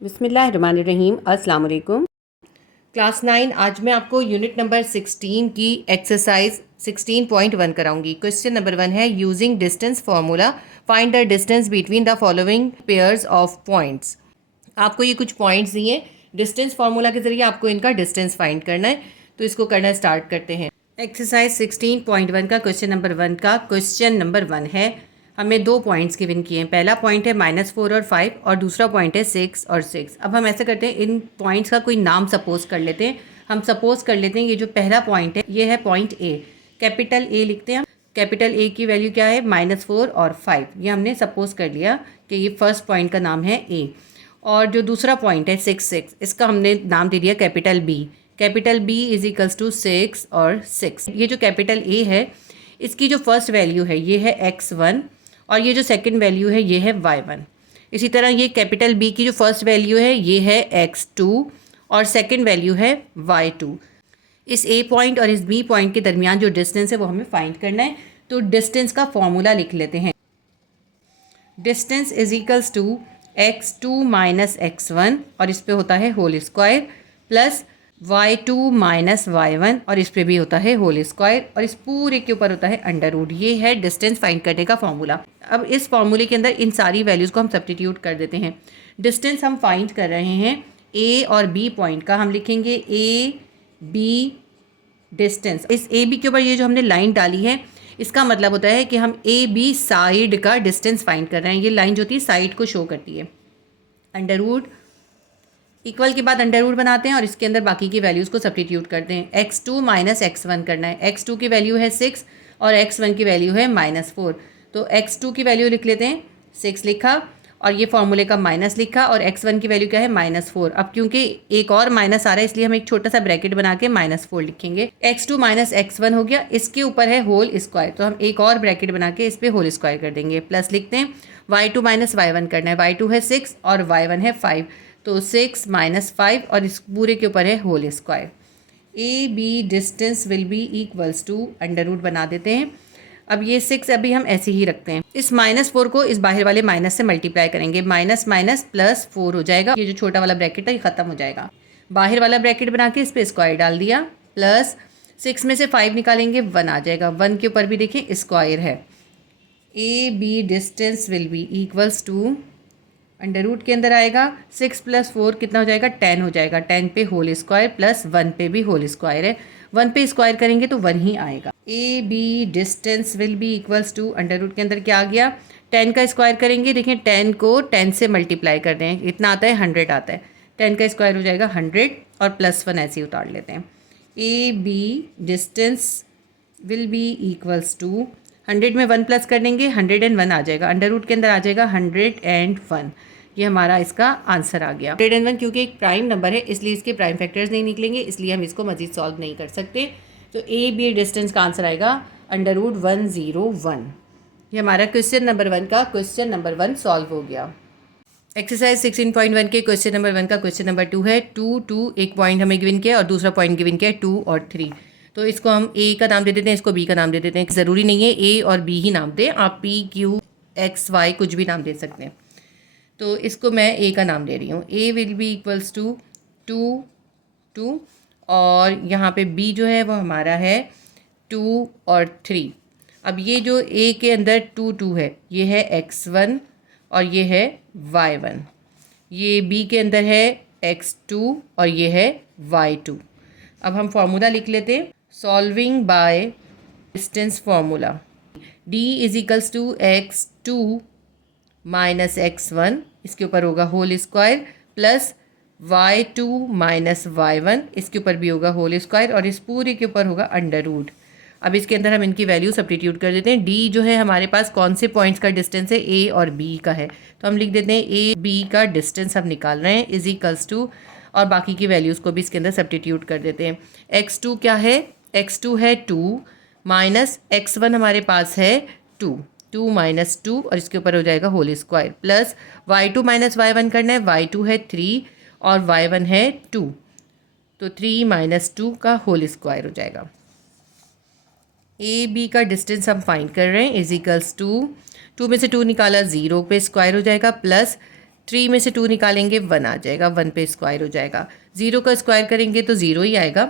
बिस्मिल्लाहिर्रहमानिर्रहीम। अस्सलाम वालेकुम। क्लास 9 आज मैं आपको यूनिट नंबर 16 की एक्सरसाइज 16.1 कराऊंगी। क्वेश्चन नंबर 1 है using distance formula find the distance between the following pairs of points. आपको ये कुछ पॉइंट्स दिए, डिस्टेंस फार्मूला के जरिए आपको इनका डिस्टेंस फाइंड करना है। तो इसको करना स्टार्ट करते हैं। एक्सरसाइज 16.1 का क्वेश्चन नंबर 1 का क्वेश्चन नंबर 1 है, हमें दो पॉइंट्स गिवन किए हैं। पहला पॉइंट है -4 और 5 और दूसरा पॉइंट है 6 और 6। अब हम ऐसा करते हैं, इन पॉइंट्स का कोई नाम सपोज कर लेते हैं। हम सपोज कर लेते हैं ये जो पहला पॉइंट है ये है पॉइंट ए, कैपिटल ए लिखते हैं। कैपिटल ए की वैल्यू क्या है? -4 और 5। ये हमने सपोज कर लिया कि ये फर्स्ट पॉइंट का नाम है ए। और जो दूसरा पॉइंट है 6, इसका हमने नाम दे दिया capital B. Capital B is equals to 6 और 6। ये जो कैपिटल ए है इसकी जो फर्स्ट वैल्यू है ये है x1 और ये जो सेकंड वैल्यू है ये है y1। इसी तरह ये कैपिटल बी की जो फर्स्ट वैल्यू है ये है x2 और सेकंड वैल्यू है y2। इस ए पॉइंट और इस बी पॉइंट के दरमियान जो डिस्टेंस है वो हमें फाइंड करना है। तो डिस्टेंस का फॉर्मूला लिख लेते हैं। Distance is equals to x2 minus x1 और इस पे होता है whole square plus y2 minus y1 और इस पे भी होता है होल स्क्वायर और इस पूरे के ऊपर होता है अंडर रूट। ये है डिस्टेंस फाइंड करने का फॉर्मूला। अब इस फॉर्मूले के अंदर इन सारी वैल्यूज़ को हम सब्स्टिट्यूट कर देते हैं। डिस्टेंस हम फाइंड कर रहे हैं ए और बी पॉइंट का। हम लिखेंगे ए बी डिस्टेंस। इस ए बी के ऊपर ये जो हमने लाइन डाली है इसका मतलब होता है कि हम ए बी साइड का डिस्टेंस फाइंड कर रहे हैं। ये लाइन जो होती है साइड को शो करती है। अंडर रूट इक्वल के बाद अंडर रूट बनाते हैं और इसके अंदर बाकी की वैल्यूज़ को सब्स्टिट्यूट करते हैं। x2 माइनस x1 करना है। x2 की वैल्यू है 6 और x1 की वैल्यू है -4। तो x2 की वैल्यू लिख लेते हैं, 6 लिखा और ये फॉर्मूले का माइनस लिखा और x1 की वैल्यू क्या है? -4। अब क्योंकि एक और माइनस आ रहा है इसलिए हम एक छोटा सा ब्रैकेट बना के -4 लिखेंगे। x2 माइनस x1 हो गया, इसके ऊपर है होल स्क्वायर तो हम एक और ब्रैकेट बना के इस पर होल स्क्वायर कर देंगे। प्लस लिखते हैं y2 माइनस y1 करना है। y2 है 6 और y1 है 5 तो 6 माइनस 5 और इस पूरे के ऊपर है whole square. A B distance will be equals to under root बना देते हैं। अब ये 6 अभी हम ऐसे ही रखते हैं। इस -4 को इस बाहर वाले माइनस से मल्टीप्लाई करेंगे। माइनस माइनस प्लस 4 हो जाएगा। ये जो छोटा वाला ब्रैकेट है ये खत्म हो जाएगा। बाहर वाला ब्रैकेट बना के इस पर स्क्वायर डाल दिया। प्लस 6 में से 5 निकालेंगे 1 आ जाएगा। 1 के ऊपर भी देखें स्क्वायर है। A B distance will be equals to under root के अंदर आएगा 6 + 4 कितना हो जाएगा? 10 हो जाएगा। 10 पे होल स्क्वायर प्लस 1 पे भी होल स्क्वायर है। 1 पे स्क्वायर करेंगे तो 1 ही आएगा। A B distance will be equals to under root के अंदर क्या आ गया? 10 का स्क्वायर करेंगे। देखिए 10 को 10 से मल्टीप्लाई कर दें, इतना आता है 100 आता है। 10 का स्क्वायर हो जाएगा 100 और +1 ऐसे ही उतार लेते हैं। A B distance will be equals to 100 में 1 प्लस कर देंगे 101 आ जाएगा। अंडर रूट के अंदर आ जाएगा 101। ये हमारा इसका आंसर आ गया। 101 क्योंकि एक प्राइम नंबर है इसलिए इसके प्राइम फैक्टर्स नहीं निकलेंगे, इसलिए हम इसको मजीद सॉल्व नहीं कर सकते। तो ए बी डिस्टेंस का आंसर आएगा √101। ये हमारा क्वेश्चन नंबर 1 का क्वेश्चन नंबर 1 सॉल्व हो गया। एक्सरसाइज 16.1 के क्वेश्चन नंबर 1 का क्वेश्चन नंबर 2 है। 2 एक पॉइंट हमें गिवन किया और दूसरा पॉइंट गिवन किया 2 और 3। तो इसको हम ए का नाम दे देते हैं, इसको बी का नाम दे देते हैं। ज़रूरी नहीं है ए और बी ही नाम दें, आप पी क्यू एक्स वाई कुछ भी नाम दे सकते हैं। तो इसको मैं ए का नाम दे रही हूँ। ए विल बी इक्वल्स टू 2 और यहाँ पे बी जो है वो हमारा है 2 और 3। अब ये जो ए के अंदर 2 है ये है x1 और ये है y1। ये बी के अंदर है x2 और ये है y2। अब हम फार्मूला लिख लेते हैं। Solving by distance formula d is equals to x2 minus x1, इसके ऊपर होगा whole square plus y2 minus y1, इसके ऊपर भी होगा होल स्क्वायर और इस पूरे के ऊपर होगा अंडर रूट। अब इसके अंदर हम इनकी वैल्यू सब्स्टिट्यूट कर देते हैं। d जो है हमारे पास कौन से पॉइंट्स का डिस्टेंस है? a और b का है। तो हम लिख देते हैं a b का डिस्टेंस हम निकाल रहे हैं इज इक्वल्स टू और बाकी की वैल्यूज़ को भी इसके अंदर सब्स्टिट्यूट कर देते हैं। x2 क्या है? x2 है 2 माइनस x1 हमारे पास है 2 माइनस 2 और इसके ऊपर हो जाएगा whole square plus y2 minus y1 करना है। y2 है 3 और y1 है 2 तो 3 माइनस 2 का होल स्क्वायर हो जाएगा। ए बी का डिस्टेंस हम फाइंड कर रहे हैं इज इक्वल्स टू 2 में से 2 निकाला 0 पे स्क्वायर हो जाएगा प्लस 3 में से 2 निकालेंगे 1 आ जाएगा, 1 पे स्क्वायर हो जाएगा। 0 का स्क्वायर करेंगे तो 0 ही आएगा।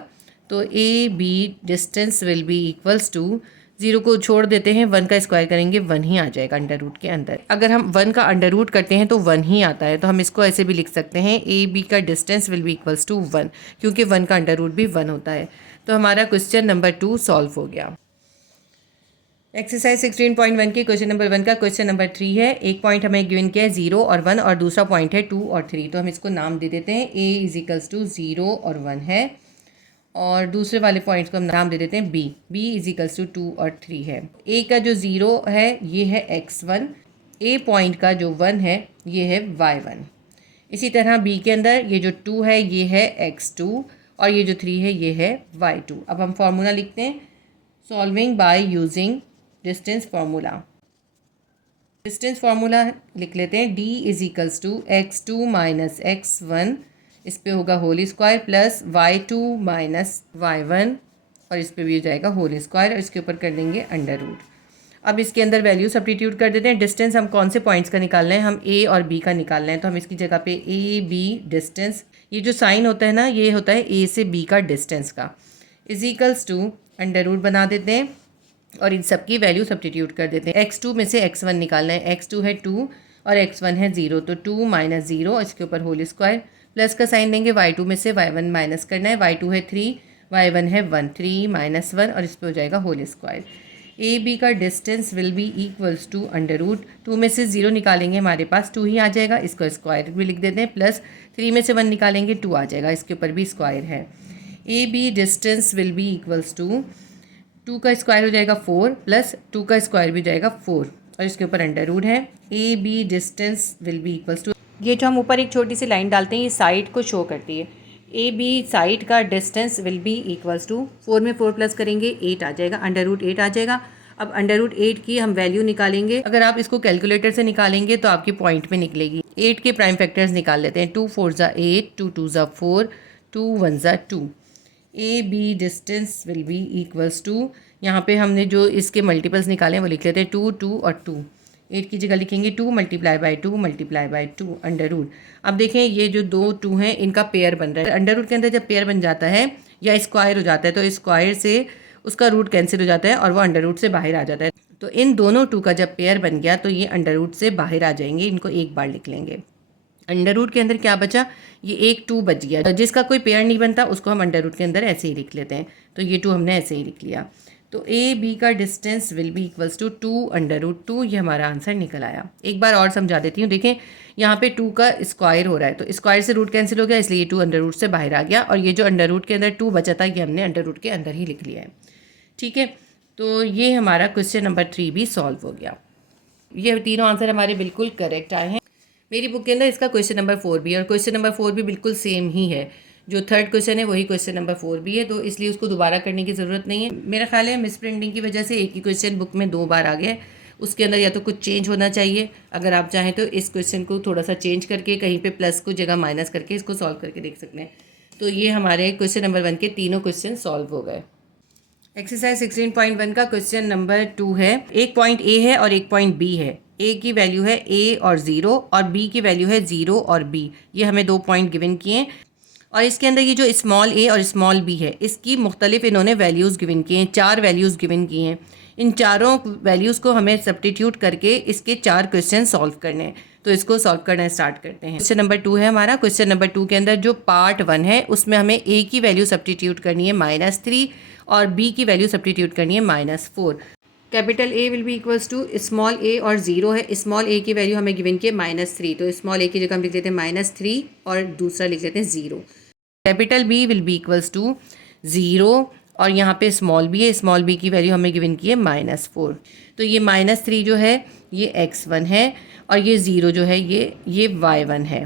तो A B distance will be equals to, 0 को छोड़ देते हैं, 1 का स्क्वायर करेंगे 1 ही आ जाएगा अंडर रूट के अंदर। अगर हम 1 का अंडर रूट करते हैं तो 1 ही आता है, तो हम इसको ऐसे भी लिख सकते हैं ए बी का distance will be equals to 1, क्योंकि 1 का अंडर रूट भी 1 होता है। तो हमारा क्वेश्चन नंबर 2 सॉल्व हो गया। एक्सरसाइज 16.1 के क्वेश्चन नंबर 1 का क्वेश्चन नंबर 3 है। एक पॉइंट हमें गिवन किया है 0 और 1 और दूसरा पॉइंट है 2 और 3। तो हम इसको नाम दे देते हैं ए इज इक्वल्स टू 0 और 1 है, और दूसरे वाले पॉइंट्स को हम नाम दे देते हैं B, B is equals to 2 और 3 है। ए का जो 0 है ये है x1, ए पॉइंट का जो 1 है ये है y1। इसी तरह बी के अंदर ये जो 2 है ये है x2 और ये जो 3 है ये है y2। अब हम फॉर्मूला लिखते हैं, solving by using distance formula. Distance formula लिख लेते हैं, d is equals to x2 minus x1, इस पे होगा whole square plus y2 minus y1, और इस पे भी हो जाएगा होल स्क्वायर, और इसके ऊपर कर देंगे अंडर रूट। अब इसके अंदर वैल्यू सब्स्टिट्यूट कर देते हैं। डिस्टेंस हम कौन से पॉइंट्स का निकालना है, हम a और b का निकालना है। तो हम इसकी जगह पे a b डिस्टेंस, ये जो साइन होता है ना ये होता है a से b का डिस्टेंस का, is equals to under root बना देते हैं और इन सब की वैल्यू सब्स्टिट्यूट कर देते हैं। x2 में से x1 निकालना है, x2 है 2 और x1 है 0, तो 2 माइनस 0, इसके ऊपर होल स्क्वायर, प्लस का साइन देंगे, y2 में से y1 माइनस करना है, y2 है 3, y1 है 1, 3 माइनस 1 और इस पर हो जाएगा होल स्क्वायर। ए बी का distance will be equals to under root, 2 में से 0 निकालेंगे हमारे पास 2 ही आ जाएगा, इसको स्क्वायर भी लिख देते हैं, प्लस 3 में से 1 निकालेंगे 2 आ जाएगा, इसके ऊपर भी स्क्वायर है। A B distance will be equals to 2 का स्क्वायर हो जाएगा 4 प्लस 2 का स्क्वायर भी जाएगा 4 और इसके ऊपर अंडर रूट है। A B distance will be equals to, ये जो हम ऊपर एक छोटी सी लाइन डालते हैं ये साइड को शो करती है। ए बी साइड का distance will be equals to, 4 में 4 प्लस करेंगे 8 आ जाएगा, अंडर रूट 8 आ जाएगा। अब अंडर रूट 8 की हम वैल्यू निकालेंगे, अगर आप इसको कैलकुलेटर से निकालेंगे तो आपकी पॉइंट में निकलेगी। 8 के प्राइम फैक्टर्स निकाल लेते हैं, 2 4 ज़ा 8, 2 2 ज़ा 4, 2 1 ज़ा 2। A B distance will be equals to, यहाँ पे हमने जो इसके मल्टीपल्स निकाले हैं वो लिख लेते हैं, 2 2 और 2। 8 की जगह लिखेंगे 2 multiply by 2 multiply by 2 under root. अब देखें ये जो 2 2 हैं इनका पेयर बन रहा है। अंडर रूट के अंदर जब पेयर बन जाता है या स्क्वायर हो जाता है तो स्क्वायर से उसका रूट कैंसिल हो जाता है और वो अंडर रूट से बाहर आ जाता है। तो इन दोनों 2 का जब पेयर बन गया तो ये अंडर रूट से बाहर आ जाएंगे, इनको एक बार लिख लेंगे। अंडर रूट के अंदर क्या बचा, ये एक 2 बच गया, जिसका कोई पेयर नहीं बनता उसको हम अंडर रूट के अंदर ऐसे ही लिख लेते हैं। तो ये 2 हमने ऐसे ही लिख लिया। तो ए बी का distance will be equals to 2 under root 2, ये हमारा आंसर निकल आया। एक बार और समझा देती हूँ, देखें यहाँ पे 2 का स्क्वायर हो रहा है तो स्क्वायर से रूट कैंसिल हो गया, इसलिए ये 2 अंडर रूट से बाहर आ गया, और ये जो अंडर रूट के अंदर 2 बचा था ये हमने अंडर रूट के अंदर ही लिख लिया है। ठीक है, तो ये हमारा क्वेश्चन नंबर 3 भी सॉल्व हो गया। ये तीनों आंसर हमारे बिल्कुल करेक्ट आए हैं। मेरी बुक के अंदर इसका क्वेश्चन नंबर 4 भी है और क्वेश्चन नंबर 4 भी बिल्कुल सेम ही है, जो थर्ड क्वेश्चन है वही क्वेश्चन नंबर 4 भी है, तो इसलिए उसको दोबारा करने की ज़रूरत नहीं है। मेरा ख्याल है मिस प्रिंटिंग की वजह से एक ही क्वेश्चन बुक में 2 बार आ गया है, उसके अंदर या तो कुछ चेंज होना चाहिए। अगर आप चाहें तो इस क्वेश्चन को थोड़ा सा चेंज करके कहीं पे प्लस को जगह माइनस करके इसको सॉल्व करके देख सकते हैं। तो ये हमारे क्वेश्चन नंबर 1 के तीनों क्वेश्चन सॉल्व हो गए। एक्सरसाइज 16.1 का क्वेश्चन नंबर 2 है। एक पॉइंट ए है और एक पॉइंट बी है। ए की वैल्यू है ए और 0 और बी की वैल्यू है 0 और बी। ये हमें 2 पॉइंट गिवन किए हैं और इसके अंदर ये जो स्मॉल ए और स्मॉल बी है इसकी मुख्तलिफ इन्होंने वैल्यूज़ गिवन किए हैं, 4 वैल्यूज़ गिवन की हैं। इन चारों वैल्यूज़ को हमें सब्स्टिट्यूट करके इसके 4 क्वेश्चन सॉल्व करने हैं। तो इसको सॉल्व करना स्टार्ट करते हैं। क्वेश्चन नंबर 2 है हमारा। क्वेश्चन नंबर 2 के अंदर जो पार्ट 1 है उसमें हमें ए की वैल्यू सब्स्टिट्यूट करनी है -3 और बी की वैल्यू सब्स्टिट्यूट करनी है -4। Capital A will be equals to small A और 0 है। स्मॉल ए की वैल्यू हमें गिवन की है -3, तो स्मॉल ए की जगह हम लिख लेते हैं -3 और दूसरा लिख लेते हैं 0। Capital B will be equals to 0 और यहाँ पे स्मॉल बी है, स्मॉल बी की वैल्यू हमें गिवन की है -4। तो ये -3 जो है ये x1 है और ये 0 जो है ये y1 है।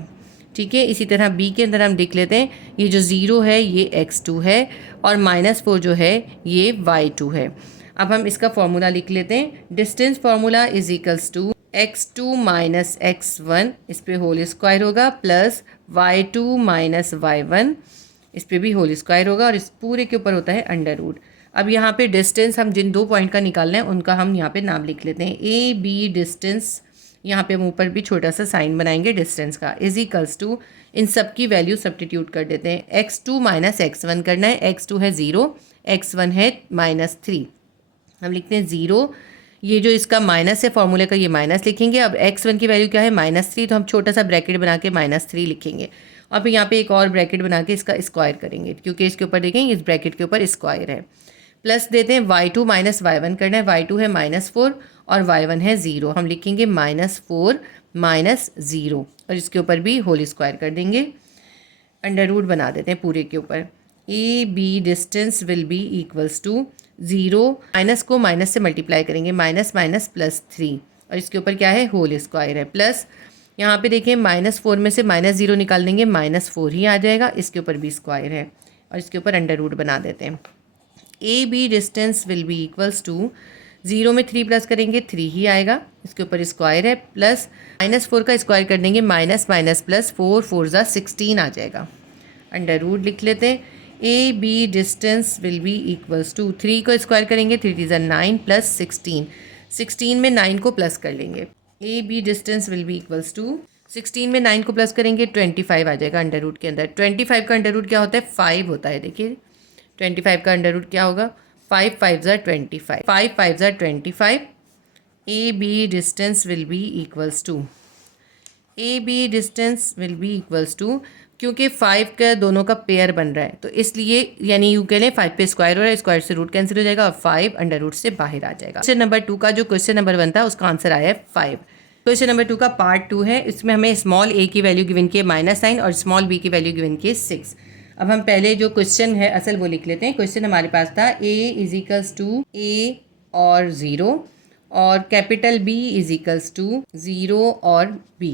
ठीक है, इसी तरह बी के अंदर हम लिख लेते हैं ये जो 0 है ये x2 है और -4 जो है ये y2 है। अब हम इसका फॉर्मूला लिख लेते हैं। Distance formula is equals to x2 minus x1, इस पे होल स्क्वायर होगा, प्लस y2 माइनस y1, इस पे भी होल स्क्वायर होगा और इस पूरे के ऊपर होता है अंडर रूट। अब यहाँ पे डिस्टेंस हम जिन 2 पॉइंट का निकालना है उनका हम यहाँ पे नाम लिख लेते हैं। ए बी डिस्टेंस यहाँ पे हम ऊपर भी छोटा सा साइन बनाएंगे डिस्टेंस का, इज इक्वल्स टू, इन सब की वैल्यू सब्स्टिट्यूट कर देते हैं। x2 माइनस x1 करना है, x2 है 0, x1 है -3। हम लिखते हैं 0, ये जो इसका माइनस है फॉर्मूले का, ये माइनस लिखेंगे। अब x1 की वैल्यू क्या है -3, तो हम छोटा सा ब्रैकेट बना के -3 लिखेंगे और फिर यहाँ पे एक और ब्रैकेट बना के इसका स्क्वायर करेंगे, क्योंकि इसके ऊपर देखें इस ब्रैकेट के ऊपर स्क्वायर है। प्लस देते हैं y2 माइनस y1 करना है, y2 है -4 और y1 है 0। हम लिखेंगे -4 माइनस 0 और इसके ऊपर भी होल स्क्वायर कर देंगे, अंडर रूट बना देते हैं पूरे के ऊपर। A B distance will be equals to 0, minus को माइनस से मल्टीप्लाई करेंगे, माइनस माइनस +3 और इसके ऊपर क्या है होल स्क्वायर है। प्लस यहाँ पे देखें -4 में से -0 निकाल देंगे, -4 ही आ जाएगा, इसके ऊपर भी स्क्वायर है और इसके ऊपर अंडर रूट बना देते हैं। A B distance will be equals to 0 में 3 प्लस करेंगे 3 ही आएगा, इसके ऊपर स्क्वायर है। प्लस -4 का स्क्वायर कर देंगे, माइनस माइनस प्लस 4 4 ज़ा 16 आ जाएगा, अंडर रूट लिख लेते हैं। A B distance will be equals to 3 को स्क्वायर करेंगे 3 3 ज़ा 9 प्लस 16, 16 में 9 को प्लस कर लेंगे। A B distance will be equals to 16 में 9 को प्लस करेंगे 25 आ जाएगा अंडर रूट के अंदर। 25 का अंडर रूट क्या होता है 5 होता है, देखिए 25 का अंडर रूट क्या होगा 5 5 ज़ा 25, 5 5 ज़ा 25। A B distance will be equals to, A B distance will be equals to, क्योंकि 5 का दोनों का पेयर बन रहा है तो इसलिए यानी यूँ कह लें 5 पे स्क्वायर हो रहा है, स्क्वायर से रूट कैंसिल हो जाएगा और 5 अंडर रूट से बाहर आ जाएगा। क्वेश्चन नंबर 2 का जो क्वेश्चन नंबर 1 था उसका आंसर आया है 5। क्वेश्चन नंबर 2 का पार्ट 2 है, इसमें हमें स्मॉल a की वैल्यू गिवन की है -9 और स्मॉल b की वैल्यू गिवन की है 6। अब हम पहले जो क्वेश्चन है असल वो लिख लेते हैं। क्वेश्चन हमारे पास था a is equals to a और 0 और capital B is equals to 0 और b,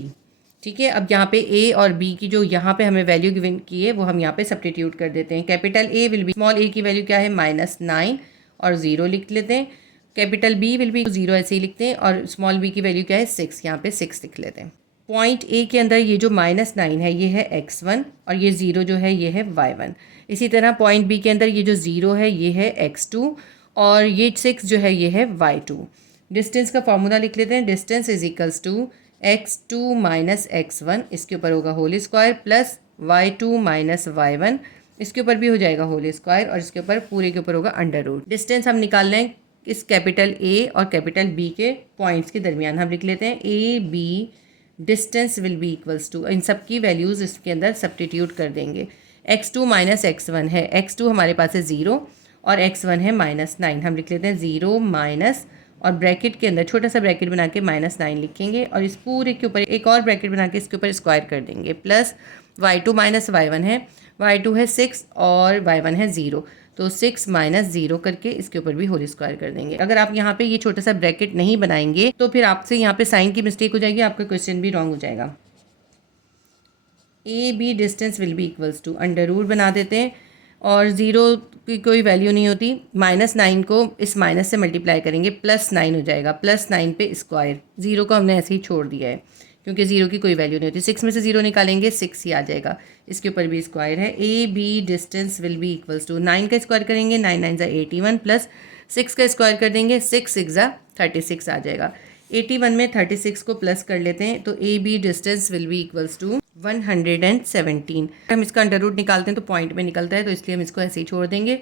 ठीक है। अब यहाँ पे a और b की जो यहाँ पे हमें वैल्यू गिवन की है वो हम यहाँ पे सब्स्टिट्यूट कर देते हैं। Capital A will B, small a की वैल्यू क्या है -9 और 0 लिख लेते हैं। कैपिटल B विल बी 0 ऐसे ही लिखते हैं और स्मॉल b की वैल्यू क्या है 6, यहाँ पे 6 लिख लेते हैं। पॉइंट A के अंदर ये जो -9 है ये है x1 और ये 0 जो है ये है y1। इसी तरह पॉइंट B के अंदर ये जो 0 है ये है x2 और ये 6 जो है ये है y2। डिस्टेंस का फॉर्मूला लिख लेते हैं। Distance is equals to x2 minus x1, इसके ऊपर होगा whole square, plus y2 minus y1, इसके ऊपर भी हो जाएगा होल स्क्वायर और इसके ऊपर पूरे के ऊपर होगा अंडर रूट। डिस्टेंस हम निकाल लें इस कैपिटल A और कैपिटल B के पॉइंट्स के दरमियान। हम लिख लेते हैं A B distance will be equals to, इन सब की वैल्यूज़ इसके अंदर सब्स्टिट्यूट कर देंगे। x2 माइनस x1 है, x2 हमारे पास है 0 और x1 है -9। हम लिख लेते हैं 0 माइनस और ब्रैकेट के अंदर छोटा सा ब्रैकेट बना के -9 लिखेंगे और इस पूरे के ऊपर एक और ब्रैकेट बना के इसके ऊपर स्क्वायर कर देंगे। प्लस y2 माइनस y1 है, y2 है 6 और y1 है 0, तो 6 माइनस 0 करके इसके ऊपर भी होल स्क्वायर कर देंगे। अगर आप यहाँ पे ये छोटा सा ब्रैकेट नहीं बनाएंगे तो फिर आपसे यहाँ पे साइन की मिस्टेक हो जाएगी, आपका क्वेश्चन भी रॉन्ग हो जाएगा। A B distance will be equals to, under root बना देते हैं और 0 की कोई वैल्यू नहीं होती, -9 को इस माइनस से मल्टीप्लाई करेंगे +9 हो जाएगा, +9 पे स्क्वायर। 0 को हमने ऐसे ही छोड़ दिया है क्योंकि 0 की कोई वैल्यू नहीं होती। 6 में से 0 निकालेंगे 6 ही आ जाएगा, इसके ऊपर भी स्क्वायर है। A B distance will be equals to, 9 का स्क्वायर करेंगे 9 9 ज़ा 81 प्लस 6 का स्क्वायर कर देंगे 6 6 ज़ा 36 आ जाएगा। 81 में 36 को प्लस कर लेते हैं तो A B distance will be equals to 117। हम इसका अंडर रूट निकालते हैं तो पॉइंट में निकलता है, तो इसलिए हम इसको ऐसे ही छोड़ देंगे।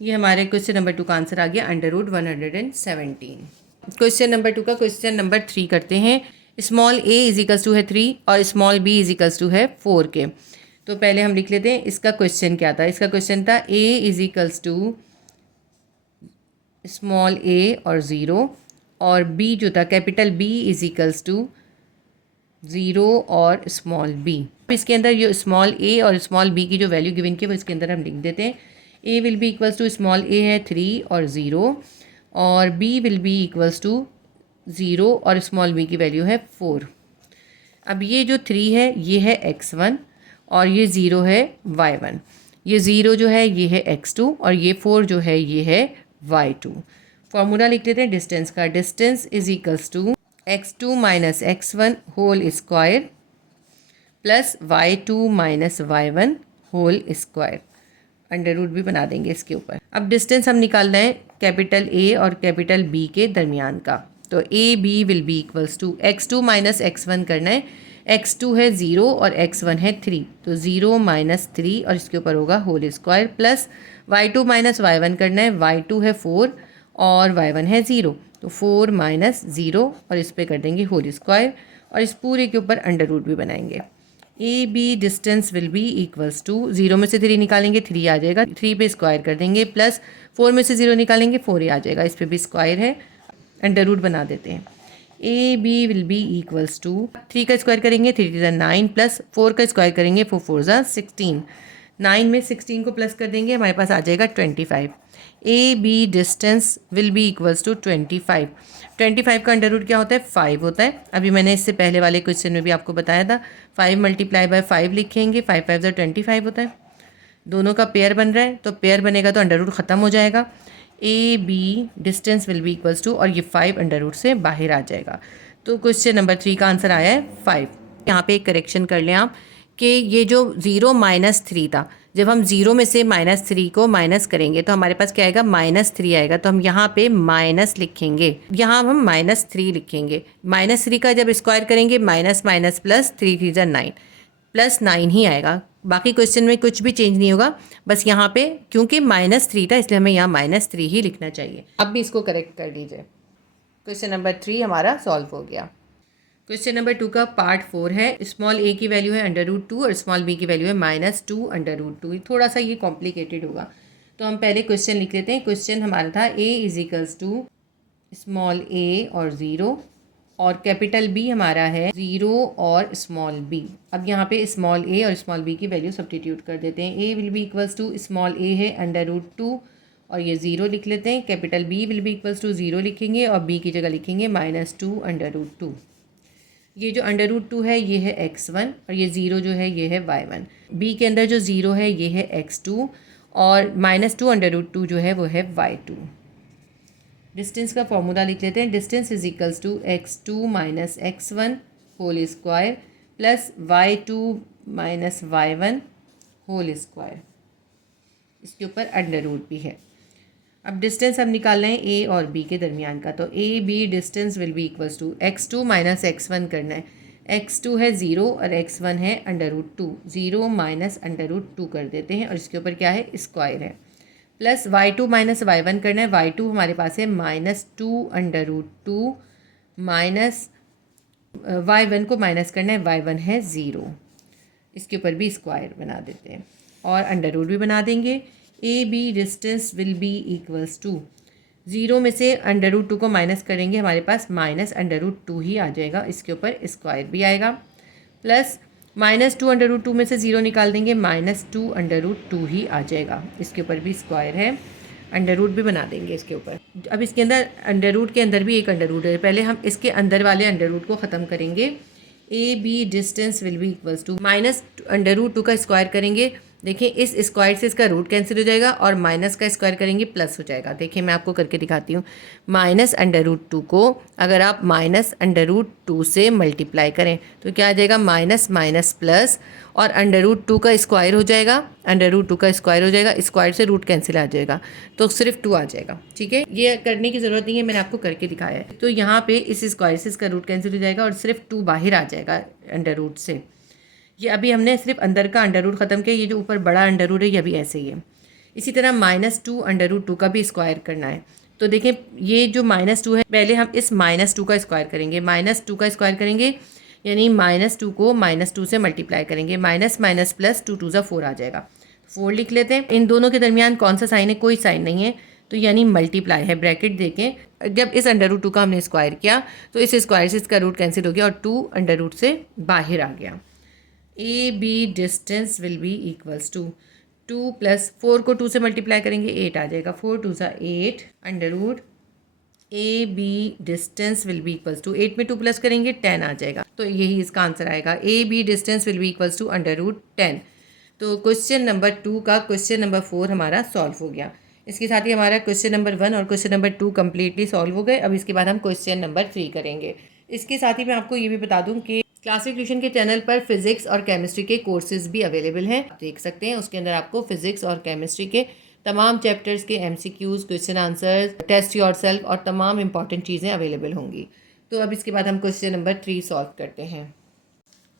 ये हमारे क्वेश्चन नंबर 2 का आंसर आ गया, अंडर रूट 117। क्वेश्चन नंबर 2 का क्वेश्चन नंबर 3 करते हैं। Small a is equals to है 3 और small b is equals to है 4 के। तो पहले हम लिख लेते हैं इसका क्वेश्चन क्या था। इसका क्वेश्चन था a is equals to small a और 0 और b जो था capital B is equals to 0 और स्मॉल b। इसके अंदर ये स्मॉल a और स्मॉल b की जो वैल्यू गिवन की है वो इसके अंदर हम लिख देते हैं। a will be equals to small a है 3 और 0 और b will be equals to 0 और स्मॉल b की वैल्यू है 4। अब ये जो 3 है ये है x1 और ये 0 है y1। ये 0 जो है ये है x2 और ये 4 जो है ये है y2। फॉर्मूला लिख लेते हैं डिस्टेंस का। Distance is equals to x2 minus x1 whole square plus y2 minus y1 whole square, under root भी बना देंगे इसके ऊपर। अब डिस्टेंस हम निकाल रहे हैं कैपिटल A और कैपिटल B के दरमियान का। तो A B will be equals to x2 minus x1 करना है। x2 है 0 और x1 है 3, तो 0 माइनस 3 और इसके ऊपर होगा whole square, plus y2 minus y1 करना है। y2 है 4 और y1 है 0, तो 4 माइनस 0 और इस पर कर देंगे होल स्क्वायर और इस पूरे के ऊपर अंडर रूट भी बनाएंगे। A B distance will be equals to 0 में से 3 निकालेंगे 3 आ जाएगा, 3 पे स्क्वायर कर देंगे, प्लस 4 में से 0 निकालेंगे 4 ही आ जाएगा, इस पे भी स्क्वायर है, अंडर रूट बना देते हैं। A B will be equals to 3 का स्क्वायर करेंगे 3 × 9 प्लस 4 का स्क्वायर करेंगे 4 × 4 = 16, 9 में 16 को प्लस कर देंगे, हमारे पास आ जाएगा 25। A B distance will be equals to 25। 25 का अंडर रूट क्या होता है 5 होता है। अभी मैंने इससे पहले वाले क्वेश्चन में भी आपको बताया था 5 मल्टीप्लाई बाय 5 लिखेंगे, 5 5 25 होता है। दोनों का पेयर बन रहा है, तो पेयर बनेगा तो अंडर रूट ख़त्म हो जाएगा। A B distance will be equals to और ये 5 अंडर रूट से बाहर आ जाएगा। तो क्वेश्चन नंबर 3 का आंसर आया है 5। यहाँ पे एक करेक्शन कर लें आप कि ये जो 0 माइनस 3 था, जब हम 0 में से -3 को माइनस करेंगे तो हमारे पास क्या आएगा -3 आएगा, तो हम यहाँ पे माइनस लिखेंगे, यहाँ हम -3 लिखेंगे। -3 का जब स्क्वायर करेंगे माइनस माइनस प्लस 3 × 3 = 9, प्लस 9 ही आएगा। बाकी क्वेश्चन में कुछ भी चेंज नहीं होगा, बस यहाँ पे क्योंकि -3 था इसलिए हमें यहाँ -3 ही लिखना चाहिए। अब भी इसको करेक्ट कर लीजिए। क्वेश्चन नंबर 3 हमारा सॉल्व हो गया। क्वेश्चन नंबर 2 का पार्ट 4 है। स्मॉल a की वैल्यू है √2 और स्मॉल b की वैल्यू है -2 √2। थोड़ा सा ये कॉम्प्लिकेटेड होगा, तो हम पहले क्वेश्चन लिख लेते हैं। क्वेश्चन हमारा था a = स्मॉल a और 0 और कैपिटल B हमारा है 0 और स्मॉल b। अब यहाँ पे स्मॉल a और स्मॉल b की वैल्यू सब्स्टिट्यूट कर देते हैं। a will be equals to small a है √2 और ये 0 लिख लेते हैं। Capital B will be equals to 0 लिखेंगे और b की जगह लिखेंगे -2 √2। ये जो √2 है ये है x1 और ये 0 जो है ये है y1। b के अंदर जो 0 है ये है x2 और -2 √2 जो है वो है y2। डिस्टेंस का फॉर्मूला लिख लेते हैं। Distance is equals to x2 minus x1 whole square plus y2 minus y1 whole square, इसके ऊपर अंडर रूट भी है। अब डिस्टेंस हम निकाल रहे हैं a और b के दरमियान का, तो a b distance will be equals to x2 minus x1 करना है। x2 है 0 और x1 है √2, 0 माइनस √2 कर देते हैं और इसके ऊपर क्या है स्क्वायर है, प्लस y2 माइनस y1 करना है। y2 हमारे पास है -2 √2 माइनस y1 को माइनस करना है, y1 है 0, इसके ऊपर भी स्क्वायर बना देते हैं और अंडर रूट भी बना देंगे। A B distance will be equals to 0 में से √2 को माइनस करेंगे, हमारे पास -√2 ही आ जाएगा, इसके ऊपर स्क्वायर भी आएगा, प्लस -2 √2 में से 0 निकाल देंगे, -2 √2 ही आ जाएगा, इसके ऊपर भी स्क्वायर है, अंडर रूट भी बना देंगे इसके ऊपर। अब इसके अंदर अंडर रूट के अंदर भी एक अंडर रूट है, पहले हम इसके अंदर वाले अंडर रूट को ख़त्म करेंगे। A B distance will be equals to -√2 का स्क्वायर करेंगे, देखिए इस स्क्वायर से इसका रूट कैंसिल हो जाएगा और माइनस का स्क्वायर करेंगे प्लस हो जाएगा। देखिए मैं आपको करके दिखाती हूँ। -√2 को अगर आप -√2 से मल्टीप्लाई करें तो क्या आ जाएगा, माइनस माइनस प्लस और √2 का स्क्वायर हो जाएगा, √2 का स्क्वायर हो जाएगा, स्क्वायर से रूट कैंसिल आ जाएगा तो सिर्फ 2 आ जाएगा। ठीक है, ये करने की ज़रूरत नहीं है, मैंने आपको करके दिखाया है। तो यहाँ पे इस स्क्वायर से इसका रूट कैंसिल हो जाएगा और सिर्फ 2 बाहर आ जाएगा अंडर रूट से। ये अभी हमने सिर्फ अंदर का अंडर रूट ख़त्म किया, ये जो ऊपर बड़ा अंडर रूट है ये अभी ऐसे ही है। इसी तरह -2 √2 का भी स्क्वायर करना है, तो देखें ये जो -2 है, पहले हम इस -2 का स्क्वायर करेंगे, -2 का स्क्वायर करेंगे यानी -2 को -2 से मल्टीप्लाई करेंगे, माइनस माइनस प्लस 2 2 4 आ जाएगा, 4 लिख लेते हैं। इन दोनों के दरमियान कौन सा साइन है, कोई साइन नहीं है, तो यानी मल्टीप्लाई है, ब्रैकेट देखें। जब इस √2 का हमने स्क्वायर किया तो इस स्क्वायर से इसका रूट कैंसिल हो गया और 2 अंडर रूट से बाहर आ गया। A B distance will be equals to 2 plus 4 को 2 से मल्टीप्लाई करेंगे 8 आ जाएगा, 4 2 8 under root A B distance will be equals to 8 में 2 प्लस करेंगे 10 आ जाएगा, तो यही इसका आंसर आएगा। A B distance will be equals to √10। तो क्वेश्चन नंबर 2 का क्वेश्चन नंबर 4 हमारा सॉल्व हो गया। इसके साथ ही हमारा क्वेश्चन नंबर 1 और क्वेश्चन नंबर 2 कम्प्लीटली सॉल्व हो गए। अब इसके बाद हम क्वेश्चन नंबर 3 करेंगे। इसके साथ ही मैं आपको ये भी बता दूं कि क्लासिक ट्यूशन के चैनल पर फिजिक्स और केमिस्ट्री के कोर्सेज भी अवेलेबल हैं, आप देख सकते हैं। उसके अंदर आपको फिजिक्स और केमिस्ट्री के तमाम चैप्टर्स के MCQs, question answer, test yourself और तमाम इंपॉर्टेंट चीज़ें अवेलेबल होंगी। तो अब इसके बाद हम क्वेश्चन नंबर 3 सॉल्व करते हैं।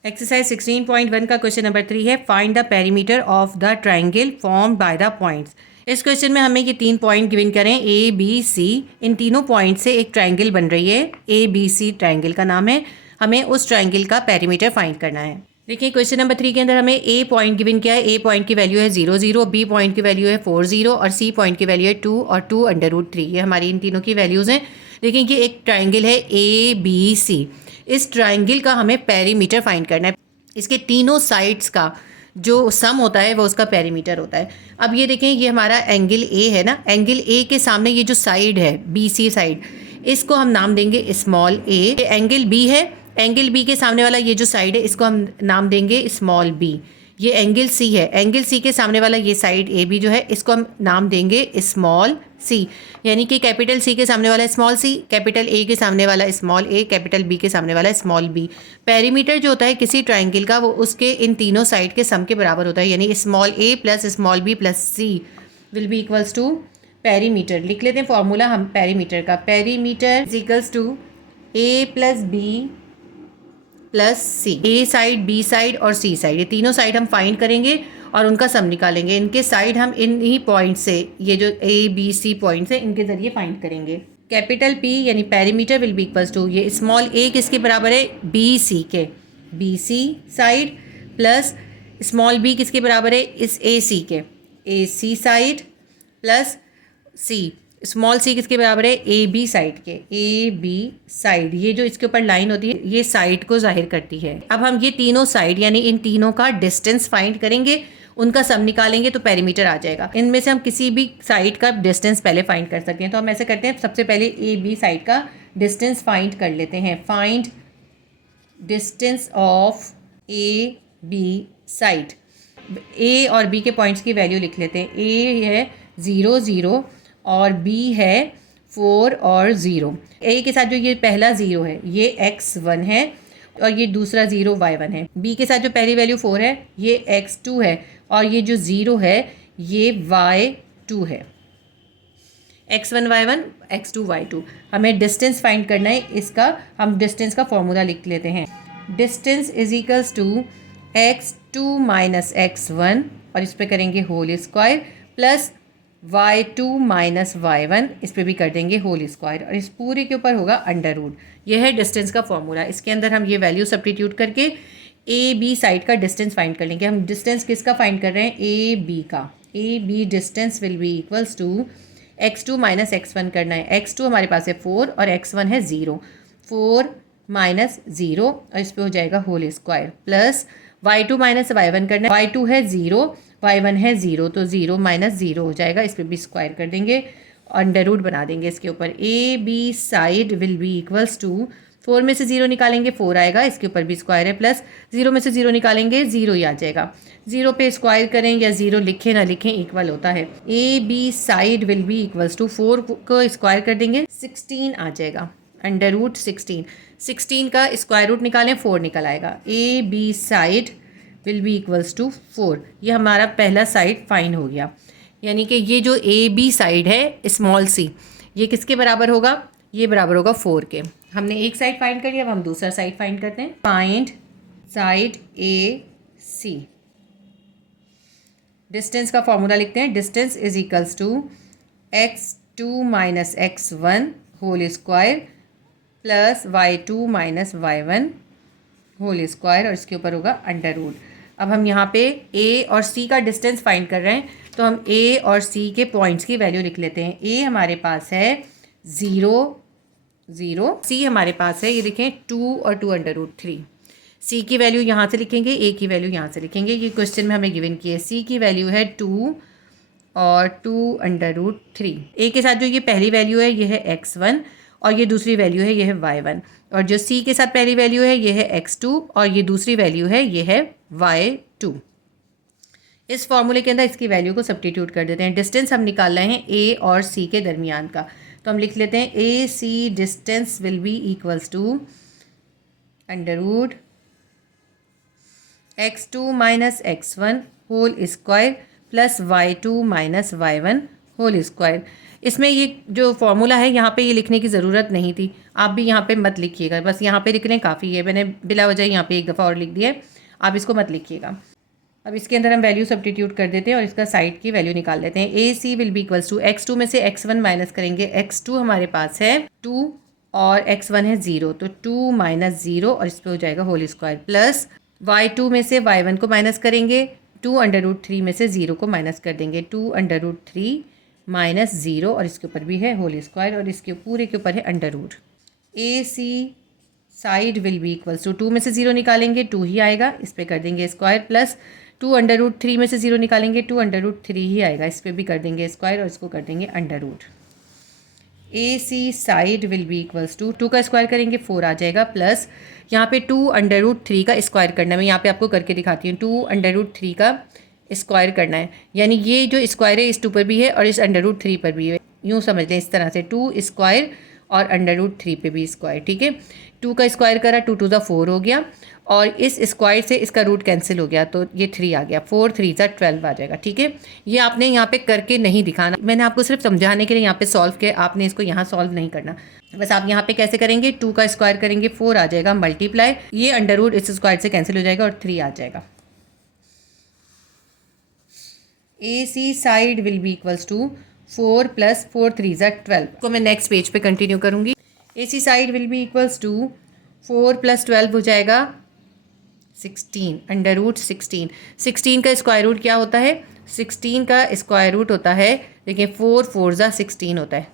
एक्सरसाइज 16.1 का क्वेश्चन नंबर 3 है, find the perimeter of the triangle form by the points. इस क्वेश्चन में हमें ये 3 पॉइंट गिवन करें A, B, C। इन तीनों पॉइंट से एक ट्राइंगल बन रही है, ABC ट्राइंगल का नाम है। हमें उस ट्राइंगल का पेरीमीटर फाइंड करना है। देखिए क्वेश्चन नंबर 3 के अंदर हमें A पॉइंट गिवन किया है। A पॉइंट की वैल्यू है 0 0, B पॉइंट की वैल्यू है 4 0 और C पॉइंट की वैल्यू है 2 और 2√3। ये हमारी इन तीनों की वैल्यूज़ हैं। देखिए कि एक ट्राइंगल है ABC। इस ट्राइंगल का हमें पेरीमीटर फाइंड करना है। इसके तीनों साइड्स का जो सम होता है वो उसका पेरीमीटर होता है। अब ये देखें, ये हमारा एंगल A है ना। एंगल A के सामने ये जो साइड है BC साइड, इसको हम नाम देंगे स्मॉल a। एंगल B है, एंगल B के सामने वाला ये जो साइड है इसको हम नाम देंगे स्मॉल b। ये एंगल C है, एंगल C के सामने वाला ये साइड AB जो है इसको हम नाम देंगे स्मॉल c। यानी कि कैपिटल C के सामने वाला स्मॉल c, कैपिटल A के सामने वाला स्मॉल a, कैपिटल B के सामने वाला स्मॉल b। पेरीमीटर जो होता है किसी ट्राइंगल का वो उसके इन तीनों साइड के सम के बराबर होता है। यानी small a plus small b plus c will be equals to perimeter. लिख लेते हैं फॉर्मूला हम पेरीमीटर का। Perimeter is equals to a plus B plus C. A side, B side और सी साइड, ये तीनों साइड हम फाइंड करेंगे और उनका सम निकालेंगे। इनके साइड हम इन ही पॉइंट से, ये जो ABC पॉइंट्स है इनके जरिए फाइंड करेंगे। कैपिटल P यानी perimeter will be equals to, ये स्मॉल a किसके बराबर है, BC के, BC side plus small b किसके बराबर है, इस AC के, AC side plus C, small c किसके बराबर है, AB साइड के, AB साइड। ये जो इसके ऊपर लाइन होती है ये साइड को जाहिर करती है। अब हम ये तीनों साइड यानी इन तीनों का डिस्टेंस फाइंड करेंगे, उनका सम निकालेंगे तो पेरीमीटर आ जाएगा। इनमें से हम किसी भी साइड का डिस्टेंस पहले फाइंड कर सकते हैं। तो हम ऐसे करते हैं, सबसे पहले AB साइड का डिस्टेंस फाइंड कर लेते हैं। Find distance of AB side. A और B के पॉइंट्स की वैल्यू लिख लेते हैं। A है 0 0 और B है 4 और 0। A के साथ जो ये पहला 0 है ये x1 है और ये दूसरा 0 y1 है। B के साथ जो पहली वैल्यू 4 है ये x2 है और ये जो 0 है ये y2 है। x1 y1 x2 y2। हमें डिस्टेंस फाइंड करना है इसका। हम डिस्टेंस का फॉर्मूला लिख लेते हैं। Distance is equals to x2 minus x1 और इस पर करेंगे whole square plus y2 minus y1, इस पर भी कर देंगे होल स्क्वायर और इस पूरे के ऊपर होगा अंडर रूट। यह है डिस्टेंस का फॉर्मूला। इसके अंदर हम ये वैल्यू सब्स्टिट्यूट करके AB साइड का डिस्टेंस फाइंड कर लेंगे। हम डिस्टेंस किसका फाइंड कर रहे हैं, AB का। AB distance will be equals to x2 minus x1 करना है। x2 हमारे पास है 4 और x1 है 0। 4 माइनस 0 और इस पर हो जाएगा whole square plus y2 minus y1 करना है। y2 है 0, y1 है 0, तो 0 माइनस 0 हो जाएगा। इस पर भी स्क्वायर कर देंगे, अंडर रूट बना देंगे इसके ऊपर। AB side will be equals to, 4 में से 0 निकालेंगे 4 आएगा, इसके ऊपर भी स्क्वायर है, प्लस 0 में से 0 निकालेंगे 0 ही आ जाएगा। 0 पे स्क्वायर करें या 0 लिखें ना लिखें इक्वल होता है। AB side will be equals to, 4 को स्क्वायर कर देंगे 16 आ जाएगा, अंडर रूट 16। 16 का स्क्वायर रूट निकालें 4 निकल आएगा। AB side will be equals to 4। ये हमारा पहला साइड फाइंड हो गया। यानी कि ये जो AB साइड है स्मॉल c, ये किसके बराबर होगा, ये बराबर होगा 4 के। हमने एक साइड फाइंड कर लिया, अब हम दूसरा साइड फाइंड करते हैं। Find side AC। डिस्टेंस का फॉर्मूला लिखते हैं। Distance is equals to x2 minus x1 whole square plus y2 minus y1 whole square और इसके ऊपर होगा अंडर रूट। अब हम यहाँ पे A और C का डिस्टेंस फाइंड कर रहे हैं, तो हम A और C के पॉइंट्स की वैल्यू लिख लेते हैं। A हमारे पास है 0 0, C हमारे पास है ये देखें 2 और 2√3। C की वैल्यू यहाँ से लिखेंगे, A की वैल्यू यहाँ से लिखेंगे। ये क्वेश्चन में हमें गिवन की है। C की वैल्यू है 2 और 2√3। A के साथ जो ये पहली वैल्यू है ये है x1 और ये दूसरी वैल्यू है ये है y1 और जो C के साथ पहली वैल्यू है ये है x2 और ये दूसरी वैल्यू है ये है y2। इस फॉर्मूले के अंदर इसकी वैल्यू को सब्स्टिट्यूट कर देते हैं। डिस्टेंस हम निकाल रहे हैं A और C के दरमियान का, तो हम लिख लेते हैं AC distance will be equals to under root x2 minus x1 whole square plus y2 minus y1 whole square. इसमें ये जो फॉर्मूला है यहाँ पे ये लिखने की ज़रूरत नहीं थी, आप भी यहाँ पे मत लिखिएगा, बस यहाँ पे लिखने काफ़ी है, मैंने बिला वजह यहाँ पे एक दफ़ा और लिख दिया है, आप इसको मत लिखिएगा। अब इसके अंदर हम वैल्यू सब्स्टिट्यूट कर देते हैं और इसका साइड की वैल्यू निकाल लेते हैं। A C will be equals to x2 में से x1 माइनस करेंगे, x2 हमारे पास है 2 और x1 है 0, तो 2 माइनस 0 और इस पर हो जाएगा होल स्क्वायर, प्लस y2 में से y1 को माइनस करेंगे, 2√3 में से 0 को माइनस कर देंगे, 2√3 माइनस 0 और इसके ऊपर भी है होल स्क्वायर और इसके पूरे के ऊपर है under root. A C side will be equals to 2 में से 0 निकालेंगे 2 ही आएगा, इस पर कर देंगे स्क्वायर, प्लस 2√3 में से 0 निकालेंगे 2√3 ही आएगा, इस पर भी कर देंगे स्क्वायर और इसको कर देंगे under root. A C side will be equals to 2 का स्क्वायर करेंगे 4 आ जाएगा, प्लस यहाँ पे 2√3 का स्क्वायर करना है, मैं यहाँ पे आपको करके दिखाती हूँ। 2√3 का स्क्वायर करना है, यानी ये जो स्क्वायर है इस 2 पर भी है और इस √3 पर भी है, यूँ समझ लें इस तरह से 2 स्क्वायर और √3 पे भी स्क्वायर, ठीक है। 2 का स्क्वायर करा 2 टू ज़ा 4 हो गया और इस स्क्वायर से इसका रूट कैंसिल हो गया तो ये 3 आ गया, 4 3 ज़ा 12 आ जाएगा, ठीक है। ये आपने यहाँ पे करके नहीं दिखाना, मैंने आपको सिर्फ समझाने के लिए यहाँ पे सॉल्व किया, आपने इसको यहाँ सॉल्व नहीं करना। बस आप यहाँ पे कैसे करेंगे, 2 का स्क्वायर करेंगे 4 आ जाएगा, मल्टीप्लाई ये अंडर रूट इस स्क्वायर से कैंसिल हो जाएगा और 3 आ जाएगा। A C side will be equals to 4 plus 4 3 ज़ा 12 को मैं नेक्स्ट पेज पे कंटिन्यू करूँगी। A C side will be equals to 4 plus 12 हो जाएगा 16, अंडर रूट 16। 16 का स्क्वायर रूट क्या होता है, 16 का स्क्वायर रूट होता है, देखिए 4 4 ज़ा 16 होता है,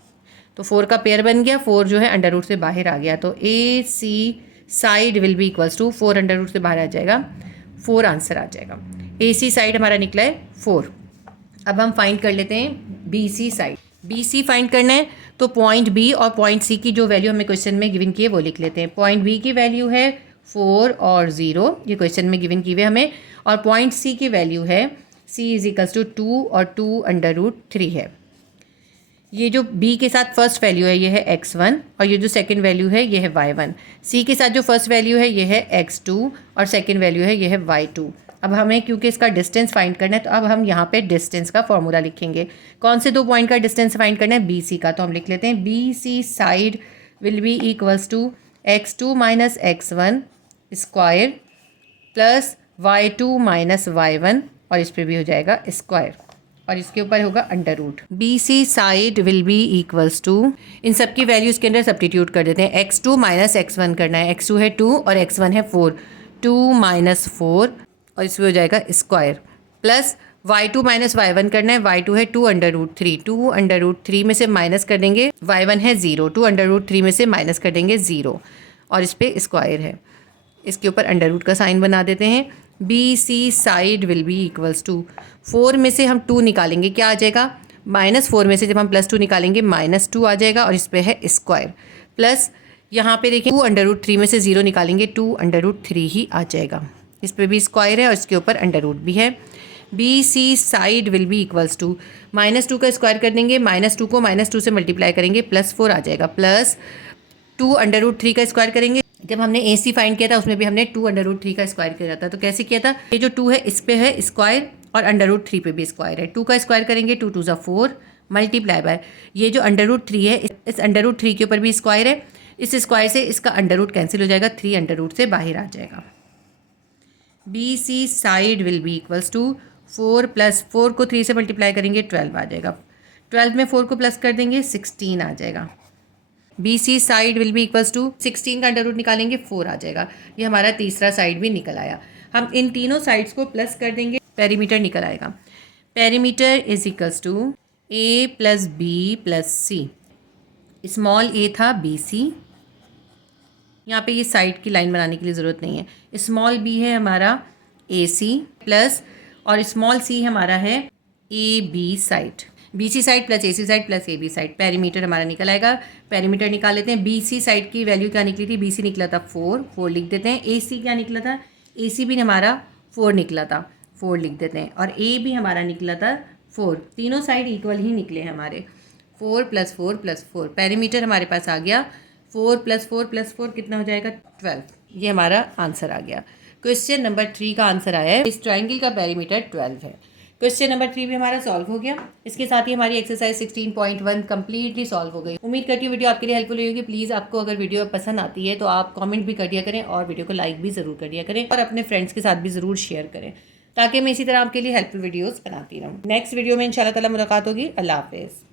तो 4 का पेयर बन गया, 4 जो है अंडर रूट से बाहर आ गया, तो A C side will be equals to 4 under root से बाहर आ जाएगा, 4 आंसर आ जाएगा। ए सी साइड हमारा निकला है 4। अब हम फाइंड कर लेते हैं B C side. B C find करना है तो पॉइंट बी और पॉइंट सी की जो वैल्यू हमें क्वेश्चन में गिवन की है वो लिख लेते हैं। पॉइंट बी की वैल्यू है 4 और 0, ये क्वेश्चन में गिवन की हुई हमें, और पॉइंट सी की वैल्यू है सी इज इक्वल्स टू 2 और 2 अंडर रूट 3 है। ये जो बी के साथ फर्स्ट वैल्यू है ये है x1 और ये जो सेकंड वैल्यू है ये है y1। सी के साथ जो फर्स्ट वैल्यू है ये है x2 और सेकंड वैल्यू है ये है y2। अब हमें क्योंकि इसका डिस्टेंस फाइंड करना है तो अब हम यहाँ पे डिस्टेंस का फॉर्मूला लिखेंगे। कौन से 2 पॉइंट का डिस्टेंस फाइंड करना है, बी सी का, तो हम लिख लेते हैं B C side will be equals to x2 minus x1 square plus y2 minus y1 और इस पर भी हो जाएगा स्क्वायर और इसके ऊपर होगा under root. B C side will be equals to, इन सब की वैल्यूज़ के अंदर सब्स्टिट्यूट कर देते हैं। x2 माइनस x1 करना है, x2 है 2 और x1 है 4, 2 माइनस 4 और इसमें हो जाएगा square, plus y2 minus y1 करना है, y2 है 2 अंडर रूट 3, 2 अंडर रूट 3 में से माइनस कर देंगे, y1 है 0, 2 अंडर रूट 3 में से माइनस कर देंगे 0 और इस पर स्क्वायर है, इसके ऊपर अंडर रूट का साइन बना देते हैं। B C side will be equals to 4 में से हम 2 निकालेंगे, क्या आ जाएगा, -4 में से जब हम +2 निकालेंगे -2 आ जाएगा और इस पे है स्क्वायर, प्लस यहाँ पे देखिए 2 अंडर रूट 3 में से 0 निकालेंगे, 2 अंडर रूट 3 ही आ जाएगा, इस पे भी स्क्वायर है और इसके ऊपर अंडर रूट भी है। B C side will be equals to -2 का स्क्वायर कर देंगे, -2 को -2 से मल्टीप्लाई करेंगे, +4 आ जाएगा, प्लस 2 अंडर रूट 3 का स्क्वायर करेंगे। जब हमने ए सी फाइंड किया था उसमें भी हमने 2 अंडर रूट 3 का स्क्वायर किया था, तो कैसे किया था, ये जो 2 है इस पे है स्क्वायर और अंडर रूट 3 पे भी स्क्वायर है, 2 का स्क्वायर करेंगे 2 2 ज़ा 4 मल्टीप्लाई बाय ये जो अंडर रूट 3 है इस अंडर रूट 3 के ऊपर भी स्क्वायर है, इस स्क्वायर से इसका अंडर रूट कैंसिल हो जाएगा, 3 अंडर रूट से बाहर आ जाएगा। B C side will be equals to 4 plus 4 को 3 से मल्टीप्लाई करेंगे 12 आ जाएगा, 12 में 4 को प्लस कर देंगे 16 आ जाएगा। B C side will be equals to 16 का अंडर रूट निकालेंगे 4 आ जाएगा, ये हमारा तीसरा साइड भी निकल आया। हम इन तीनों साइड्स को प्लस कर देंगे, पेरीमीटर निकल आएगा। Perimeter is equals to A plus B plus C, small A था बी सी, यहाँ पे ये साइड की लाइन बनाने के लिए ज़रूरत नहीं है, स्मॉल बी है हमारा ए सी प्लस और स्मॉल सी हमारा है A B side, B C side plus A C side plus A B side, perimeter हमारा निकल आएगा। पेरीमीटर निकाल लेते हैं, बी सी साइड की वैल्यू क्या निकली थी, बी सी निकला था 4 लिख देते हैं, ए सी क्या निकला था, ए सी भी हमारा 4 निकला था, 4 लिख देते हैं, और ए भी हमारा निकला था 4, तीनों साइड इक्वल ही निकले हैं हमारे, 4 प्लस 4 प्लस 4, पेरीमीटर हमारे पास आ गया 4 प्लस 4 प्लस 4 कितना हो जाएगा 12, ये हमारा आंसर आ गया। क्वेश्चन नंबर 3 का आंसर आया है, इस ट्राइंगल का पेरीमीटर 12 है। क्वेश्चन नंबर 3 भी हमारा सॉल्व हो गया। इसके साथ ही हमारी एक्सरसाइज 16.1 कंप्लीटली सॉल्व हो गई। उम्मीद करती हूँ वीडियो आपके लिए हेल्पफुल होगी। प्लीज़ आपको अगर वीडियो पसंद आती है तो आप कमेंट भी कर दिया करें और वीडियो को लाइक भी ज़रूर कर दिया करें और अपने फ्रेंड्स के साथ भी ज़रूर शेयर करें, ताकि मैं इसी तरह आपके लिए हेल्पफुल वीडियोज़ बनाती रहूँ। नेक्स्ट वीडियो में इंशाल्लाह ताला मुलाकात होगी। अल्लाह हाफिज़।